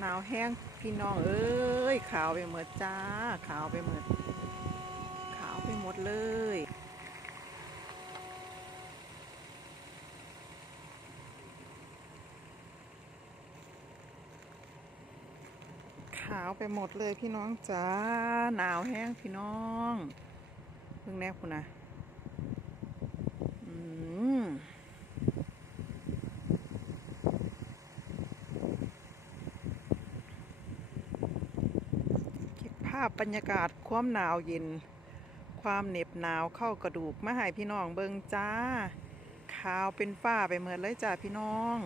หนาวแห้งพี่น้องเอ้ยขาวไปหมดจ้า ขาวไปหมดขาวไปหมดเลยขาวไปหมดเลยพี่น้องจ้าหนาวแห้งพี่น้องเพิ่งแนบคุณนะอืม เก็บภาพบรรยากาศความหนาวเย็น ความเหน็บหนาวเข้ากระดูกมาให้พี่น้องเบิงจ้า ขาวเป็นฝ้าไปเหมือนเลยจ้าพี่น้อง